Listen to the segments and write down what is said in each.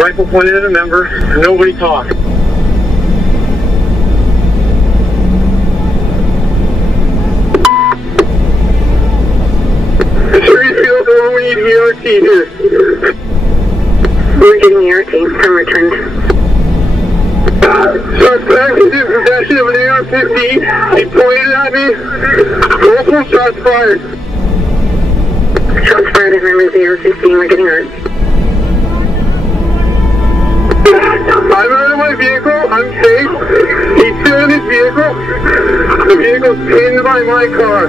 Rifle pointed at a member. Nobody talked. Surrey Field, we need ERT here. We're getting ERT. I'm returned. Suspect is in possession of an AR-15. He pointed at me. Multiple shots fired. Shots fired at members of the AR-15. We're getting hurt. I'm out of my vehicle. I'm safe. He's still in his vehicle. The vehicle's pinned by my car.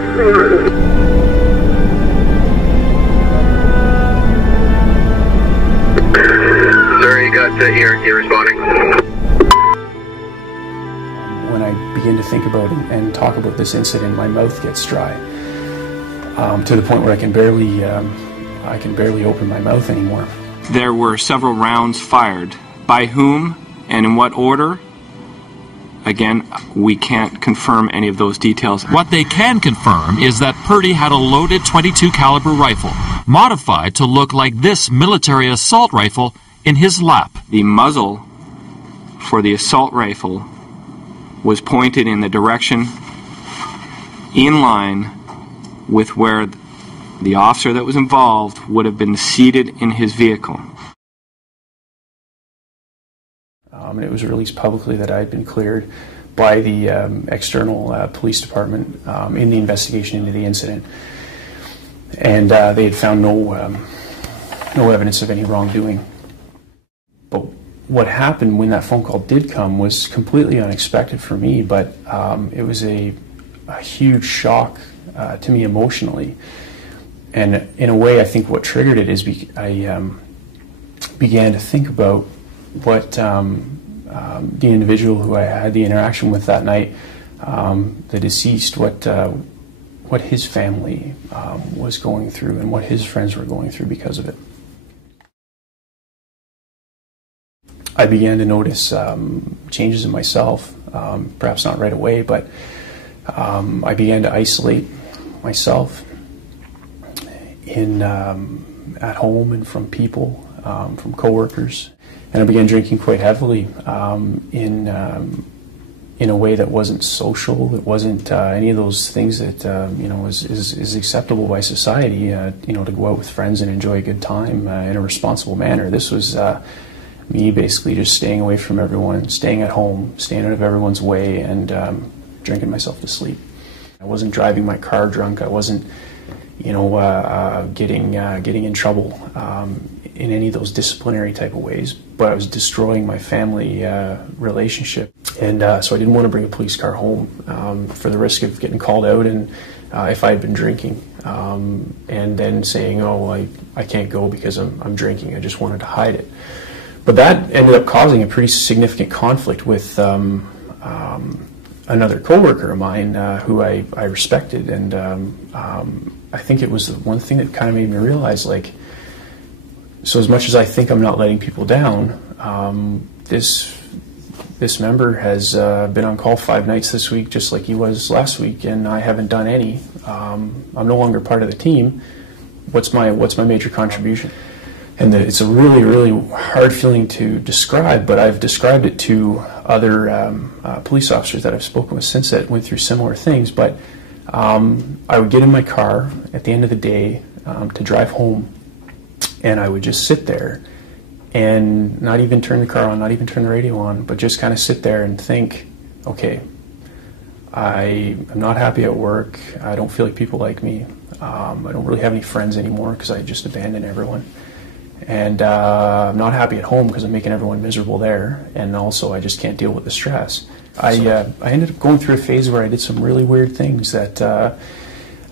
Sorry, you got ERT responding. When I begin to think about and talk about this incident, my mouth gets dry to the point where I can barely open my mouth anymore. There were several rounds fired. By whom and in what order? Again, we can't confirm any of those details. What they can confirm is that Purdy had a loaded .22 caliber rifle, modified to look like this military assault rifle, in his lap. The muzzle for the assault rifle was pointed in the direction in line with where the officer that was involved would have been seated in his vehicle. And it was released publicly that I had been cleared by the external police department in the investigation into the incident, and they had found no evidence of any wrongdoing. But what happened when that phone call did come was completely unexpected for me, but it was a huge shock to me emotionally. And in a way, I think what triggered it is I began to think about what the individual who I had the interaction with that night, the deceased, what his family was going through and what his friends were going through because of it. I began to notice changes in myself, perhaps not right away, but I began to isolate myself at home and from people, from coworkers, and I began drinking quite heavily in a way that wasn't social. It wasn't any of those things that is acceptable by society. To go out with friends and enjoy a good time in a responsible manner. This was me basically just staying away from everyone, staying at home, staying out of everyone's way, and drinking myself to sleep. I wasn't driving my car drunk. I wasn't, getting in trouble in any of those disciplinary type of ways. But I was destroying my family relationship, and so I didn't want to bring a police car home for the risk of getting called out, and if I had been drinking, and then saying, "Oh, I can't go because I'm drinking." I just wanted to hide it. But that ended up causing a pretty significant conflict with another coworker of mine who I respected, and I think it was the one thing that kind of made me realize, so as much as I think I'm not letting people down, this member has been on call 5 nights this week, just like he was last week, and I haven't done any. I'm no longer part of the team. What's my major contribution? And it's a really, really hard feeling to describe, but I've described it to other police officers that I've spoken with since that went through similar things. But I would get in my car at the end of the day to drive home, and I would just sit there and not even turn the car on, not even turn the radio on, but just kind of sit there and think, okay, I'm not happy at work. I don't feel like people like me. I don't really have any friends anymore because I just abandoned everyone. And I'm not happy at home because I'm making everyone miserable there, and also I just can't deal with the stress. I ended up going through a phase where I did some really weird things that,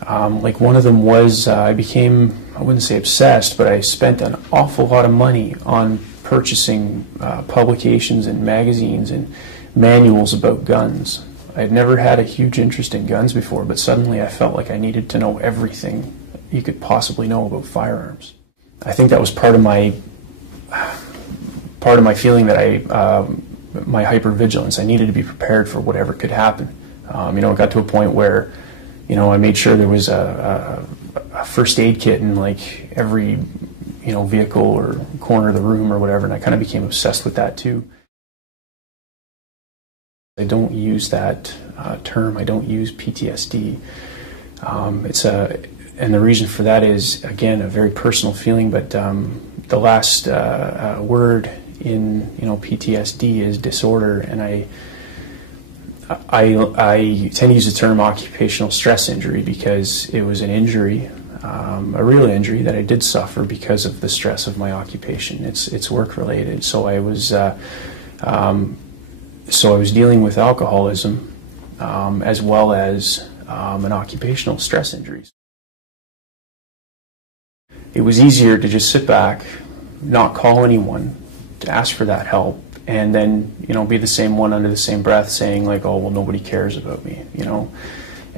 like one of them was I became, I wouldn't say obsessed, but I spent an awful lot of money on purchasing publications and magazines and manuals about guns. I had never had a huge interest in guns before, but suddenly I felt like I needed to know everything you could possibly know about firearms. I think that was part of my feeling that my hypervigilance. I needed to be prepared for whatever could happen. It got to a point where, I made sure there was a first aid kit in like every, vehicle or corner of the room or whatever, and I kind of became obsessed with that too. I don't use that term. I don't use PTSD. And the reason for that is, again, a very personal feeling. But the last word in PTSD is disorder, and I tend to use the term occupational stress injury because it was an injury, a real injury that I did suffer because of the stress of my occupation. It's work related. So I was dealing with alcoholism as well as an occupational stress injuries. It was easier to just sit back, not call anyone, to ask for that help, and then be the same one under the same breath saying like, oh well, nobody cares about me,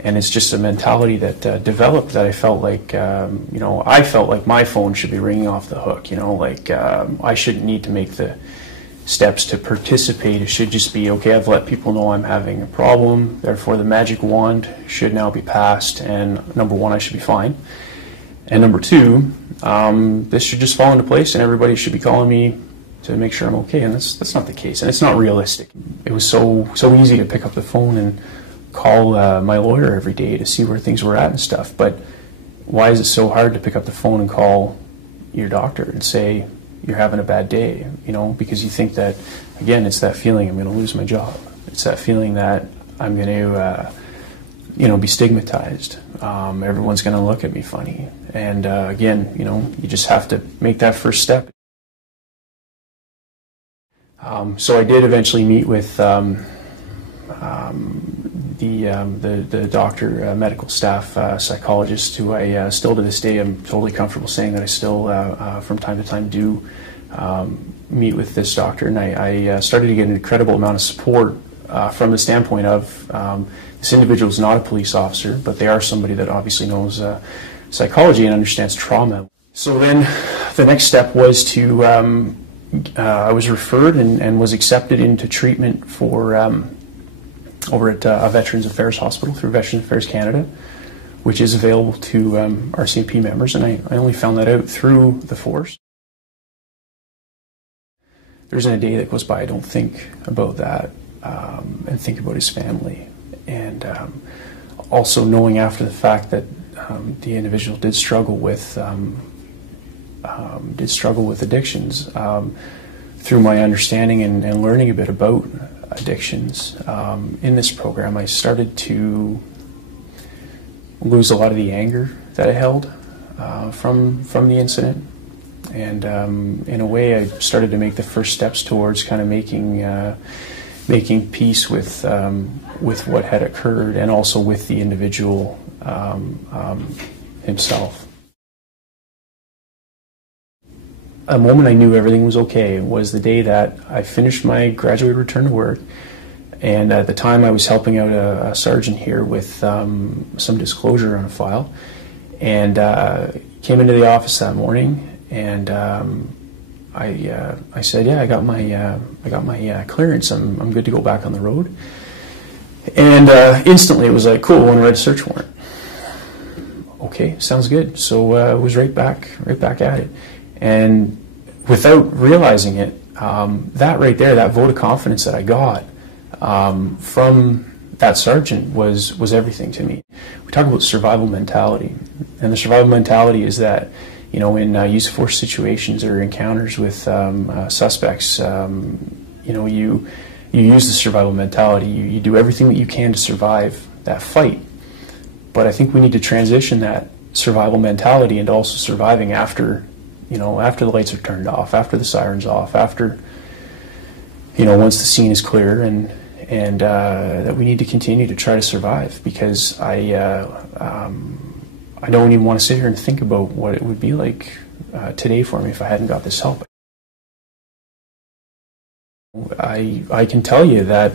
And it's just a mentality that developed that I felt like I felt like my phone should be ringing off the hook. I shouldn't need to make the steps to participate. It should just be, okay, I've let people know I'm having a problem, therefore the magic wand should now be passed, and number one, I should be fine, and number two, this should just fall into place and everybody should be calling me to make sure I'm okay. And that's not the case, and it's not realistic. It was so easy to pick up the phone and call my lawyer every day to see where things were at and stuff, but why is it so hard to pick up the phone and call your doctor and say you're having a bad day? Because you think that, again, it's that feeling I'm going to lose my job. It's that feeling that I'm going to be stigmatized. Everyone's going to look at me funny. And again, you just have to make that first step. So I did eventually meet with the doctor, medical staff, psychologist, who I still to this day am totally comfortable saying that I still from time to time do meet with this doctor, and I started to get an incredible amount of support from the standpoint of this individual is not a police officer, but they are somebody that obviously knows psychology and understands trauma. So then the next step was to I was referred and was accepted into treatment for over at a Veterans Affairs hospital through Veterans Affairs Canada, which is available to R.C.M.P. members, and I only found that out through the force. There isn't a day that goes by I don't think about that and think about his family, and also knowing after the fact that the individual did struggle with addictions. Through my understanding and learning a bit about addictions in this program, I started to lose a lot of the anger that I held from the incident, and in a way I started to make the first steps towards kind of making peace with what had occurred, and also with the individual himself. A moment I knew everything was okay was the day that I finished my graduate return to work, and at the time I was helping out a sergeant here with some disclosure on a file, and came into the office that morning, and I said, yeah, I got my clearance. I'm good to go back on the road. And instantly it was like, cool, I want to write a search warrant. Okay, sounds good. So I was right back at it. And without realizing it, that right there, that vote of confidence that I got from that sergeant was everything to me. We talk about survival mentality, and the survival mentality is that, in use of force situations or encounters with suspects, you use the survival mentality. You do everything that you can to survive that fight. But I think we need to transition that survival mentality into also surviving after the lights are turned off, after the siren's off, after, once the scene is clear, and that we need to continue to try to survive, because I don't even want to sit here and think about what it would be like today for me if I hadn't got this help. I can tell you that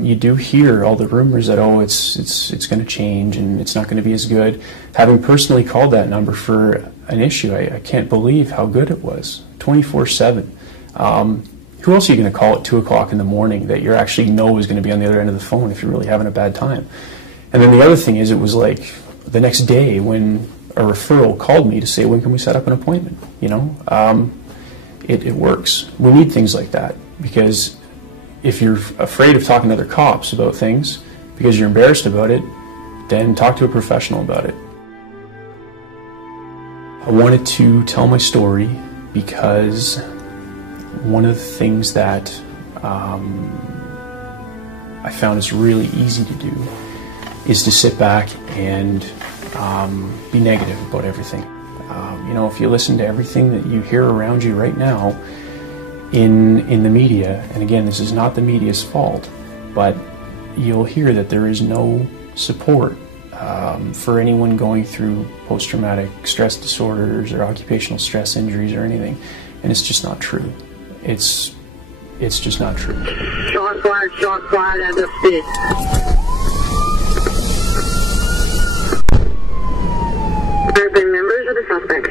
you do hear all the rumors that, oh, it's going to change and it's not going to be as good. Having personally called that number for an issue, I can't believe how good it was, 24/7. Who else are you going to call at 2 o'clock in the morning that you actually know is going to be on the other end of the phone if you're really having a bad time? And then the other thing is, it was like the next day when a referral called me to say, when can we set up an appointment? You know, it works. We need things like that, because if you're afraid of talking to other cops about things because you're embarrassed about it, then talk to a professional about it. I wanted to tell my story because one of the things that I found is really easy to do is to sit back and be negative about everything. You know, if you listen to everything that you hear around you right now in the media, and again, this is not the media's fault, but you'll hear that there is no support for anyone going through post-traumatic stress disorders or occupational stress injuries or anything, and it's just not true. It's just not true. Shot fired at the speed. There have been members of the suspect.